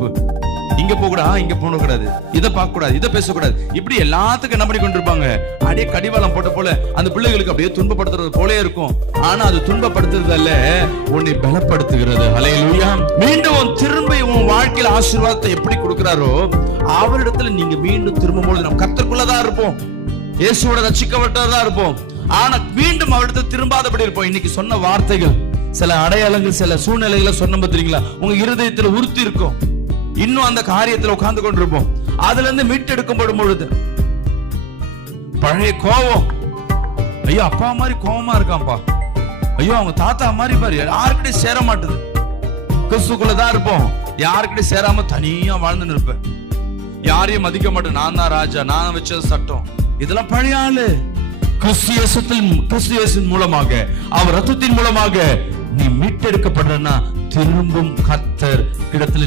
தப்பு, இங்க போக கூடாது, இங்க போக கூடாது, இதை பார்க்க கூடாது, இதை பேசக்கூடாது, இப்படி எல்லாத்துக்கும் என்ன பண்ணி கொண்டிருப்பாங்க? அப்படியே கடிவாளம் போட்ட போல அந்த பிள்ளைகளுக்கு அப்படியே துன்பப்படுத்துறது போலே இருக்கும். ஆனா அது துன்பப்படுத்துறது அல்ல, உன்னை பலப்படுத்துகிறது. ஹல்லேலூயா. மீண்டும் திரும்ப உன் வாழ்க்கையில ஆசீர்வாதத்தை எப்படி கொடுக்கிறாரோ அவரிடத்துல நீங்க மீண்டும் திரும்பும்போது நம்ம கர்த்தருக்குள்ளதான் இருப்போம், இயேசுவோட ரட்சிக்கப்பட்டதா இருப்போம். ஆனா மீண்டும் அவரிடத்துல திரும்பாதபடி இருப்போம். இன்னைக்கு சொன்ன வார்த்தைகள், சில அடையாளங்கள், சில சூழ்நிலைகளை சொன்ன பார்த்தீங்களா, உங்க இருதயத்துல உறுத்தி இருக்கும். இன்னும் அந்த காரியத்துல உட்கார்ந்து கொண்டிருப்போம். அதுல இருந்து மீட்டெடுக்கப்படும் பொழுது பழைய கோபம், ஐயோ அப்பா மாதிரி கோபமா இருக்கான்ப்பா, ஐயோ அவங்க தாத்தா மாதிரி பாரு, யாருக்கிட்டையும் சேர மாட்டுது. கிறிஸ்துக்குள்ளதான் இருப்போம், யாருக்கிட்டையும் சேராம தனியா வாழ்ந்துன்னு இருப்பேன், யாரையும் மதிக்க மாட்டேன், நான் தான் ராஜா, நான் வச்சது சட்டம். இதெல்லாம் பழைய ஆளு. கிறிஸ்து இயேசுவின் மூலமாக, அவர் ரத்தத்தின் மூலமாக நீ மீட்டெடுக்கப்படுறன்னா திரும்பும் கர்த்தர் இடத்துல